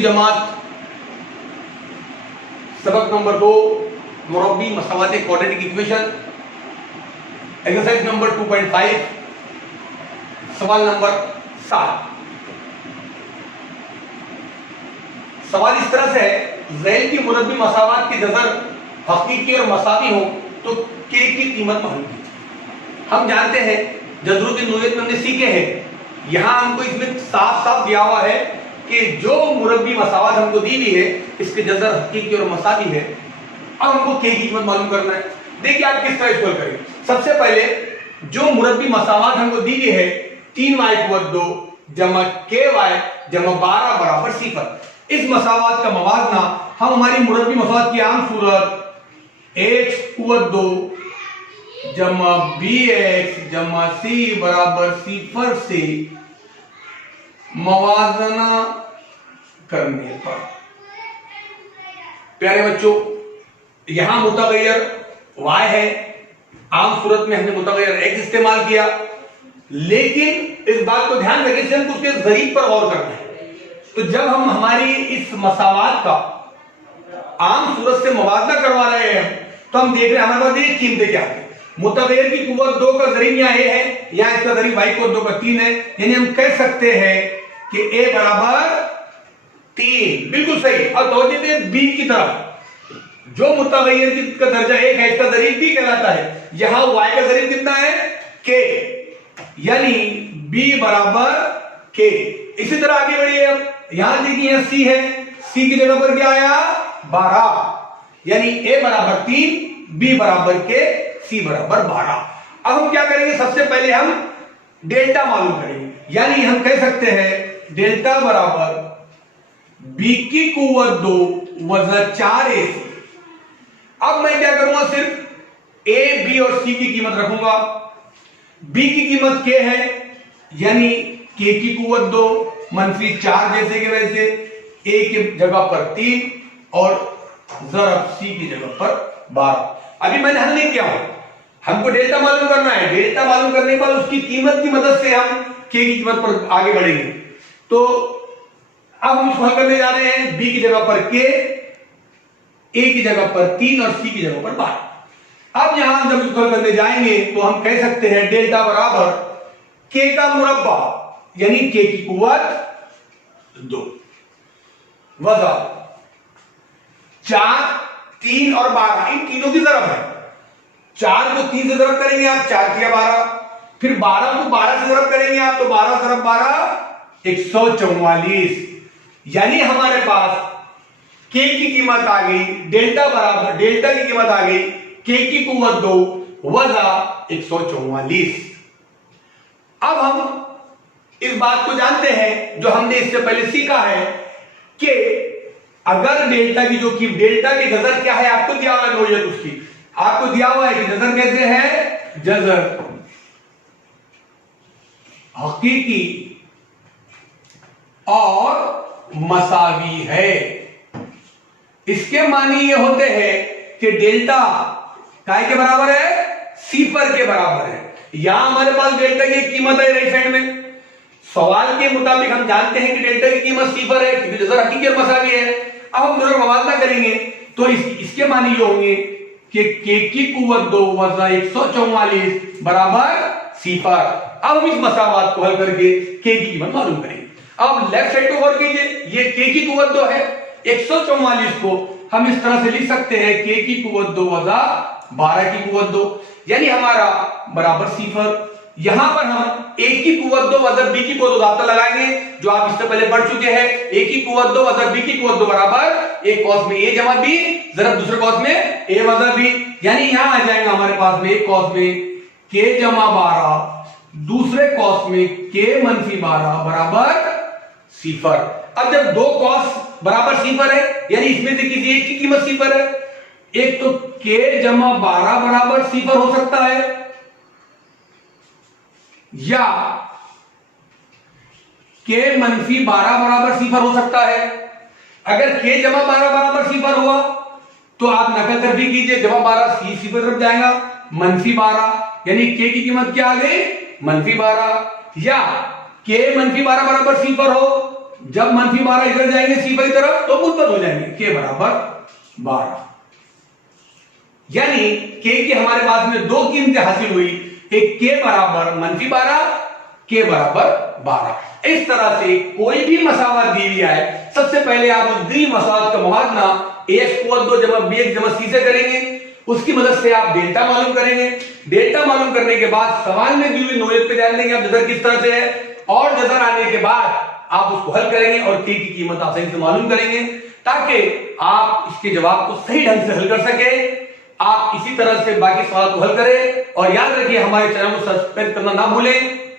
दोस्ती जमात सबक नंबर 2 मुरब्बी मसावात क्वाड्रेटिक इक्वेशन एक्सरसाइज नंबर 2.5 सवाल नंबर 7। सवाल इस तरह से है, ज़ैल की मुरब्बी मसावात की जज़र हकीकी और मसावी हो तो के की कीमत मालूम कीजिए। हम जानते हैं जज़रों की नोयत में हमने सीखे हैं, यहां हमको इसमें साफ साफ दिया हुआ है कि जो मुरब्बी मसावात हमको दी हुई है इसके जज़र हकीकी और मसावी है। अब हमको के की कीमत मालूम करना है। देखिए आप किस तरह इसको करेंगे। सबसे पहले जो मुरब्बी मसावात हमको दी हुई है 3y = 2 जमा ky जमा 12 बराबर 0। इस मसावात का मवाजना हम हमारी मुरब्बी मसावात की आम सूरत x = 2 जमा bx जमा c बराबर 0 से मवाजना करने पर, प्यारे बच्चों, यहां मुतगय्यर y है, आम सूरत में हमने मुतगय्यर x इस्तेमाल किया, लेकिन इस बात को ध्यान रखें कि हमको उसके ज़रीब पर गौर करना है। तो जब हम हमारी इस मसावात का आम सूरत से मवाजना करवा रहे हैं तो हम देख रहे हैं हमारे पास ये कीमतें क्या है। मुतगय्यर की कुव्वत 2 का ज़रीब यहाँ a है, यहाँ इसका ज़रीब y = 2 का 3 है, यानी हम कह सकते हैं कि a बराबर 3। बिल्कुल सही। अब तवज्जो दें b की तरफ, जो मुतगय्यर का दर्जा 1 है इसका ज़रीब b कहलाता है। यहां y का ज़रीब कितना है k, यानी b बराबर k। इसी तरह आगे बढ़िए। अब यहां देखिए यहां c है, c की जगह पर क्या आया 12, यानी a बराबर 3 b बराबर k c बराबर 12। अब हम क्या करेंगे, सबसे पहले हम डेल्टा मालूम करेंगे, यानी हम कह सकते हैं डेल्टा बराबर b की कुव्वत 2 वज़न 4ac। अब मैं क्या करूंगा, सिर्फ a b और c की कीमत रखूंगा। b की कीमत k है, यानी k की कुव्वत 2 -4 जैसे के वैसे, a की जगह पर 3 और ज़रब c की जगह पर 12। अभी मैंने हल नहीं किया हूं, हमको डेल्टा मालूम करना है। डेल्टा मालूम करने के बाद उसकी कीमत की मदद से हम k की कीमत पर आगे बढ़ेंगे। तो अब हम इसको हल करने जा रहे हैं। b की जगह पर k, a की जगह पर 3 और c की जगह पर 12। अब यहां जब इसको हल करने जाएंगे तो हम कह सकते हैं डेल्टा बराबर k का मुरब्बा, यानी k की कुव्वत 2 वज़न 4, 3 और 12, इन तीनों की ज़रब है। 4 को 3 से ज़रब करेंगे आप, 4 किया 12, फिर 12 को 12 से ज़रब करेंगे आप, तो 12 × 12 144, यानी हमारे पास k की कीमत आ गई, डेल्टा बराबर डेल्टा की कीमत आ गई k की कुव्वत 2 वज़न 144। अब हम इस बात को जानते हैं जो हमने इससे पहले सीखा है कि अगर डेल्टा की जो डेल्टा की जज़र क्या है आपको दिया हुआ है, नोयत उसकी आपको दिया हुआ है कि जज़र कैसे है, जज़र हकीकी और मसावी है। इसके मानी ये होते हैं कि डेल्टा काय के बराबर है, 0 के बराबर है। यहां हमारे पास डेल्टा की कीमत है राइट साइड में। सवाल के मुताबिक हम जानते हैं कि डेल्टा की कीमत 0 है क्योंकि जज़र हकीकी और मसावी है। अब हम दोनों मवाजना करेंगे तो इसके मानी ये होंगे कि k की कुव्वत 2 वज़न 144 बराबर 0। अब हम इस मसावात को हल करके k की कीमत मालूम करेंगे। अब लेफ्ट साइड को गौर कीजिए, ये k की कुव्वत 2 है, 144 को हम इस तरह से लिख सकते हैं k की कुव्वत 2 वज़न 12 की कुव्वत 2, यानी हमारा बराबर 0। यहां पर हम a की कुव्वत 2 वज़न b की कुव्वत 2 दाता लगाएंगे, जो आप इससे पहले पढ़ चुके हैं। a की कुव्वत 2 वज़न b की कुव्वत 2 बराबर एक कॉस में a जमा b, जरा दूसरे कॉस में a वज़न b, यानी यहां आ जाएगा हमारे पास में एक कॉस में k जमा 12, दूसरे कॉस में k - 12 बराबर 0। अब जब दो कॉस बराबर 0 है, यानी इसमें से किसी एक की कीमत 0 है, एक तो k जमा 12 बराबर 0 हो सकता है, या k - 12 बराबर 0 हो सकता है। अगर k जमा 12 बराबर 0 हुआ तो आप नकल कर भी कीजिए, जमा 12 c 0 तरफ जाएगा, -12, यानी k की कीमत क्या आ गई -12, या k - 12 बराबर 0 हो जब -12 इधर जाएंगे C5 की तरफ तो मुस्बत हो जाएंगे, K बराबर 12। यानी K की हमारे पास में दो कीमतें हासिल हुई, एक K बराबर -12, K बराबर 12। इस तरह से कोई भी मसावत दी हुई है, सबसे पहले आप उस दी मसावत का मुआवजा AX को 2 जमा BX जमा C से करेंगे, उसकी मदद से आप डेल्टा मालूम करेंगे। डेल्टा मालूम करने के बाद सवाल में दी हुई नोयत पे ध्यान देंगे आप जजर किस तरह से है, और जजर आने के बाद आप उसको हल करेंगे और K की कीमत आसानी से मालूम करेंगे, ताकि आप इसके जवाब को सही ढंग से हल कर सके। आप इसी तरह से बाकी सवाल को हल करें और याद रखिए हमारे चैनल को सब्सक्राइब करना ना भूलें।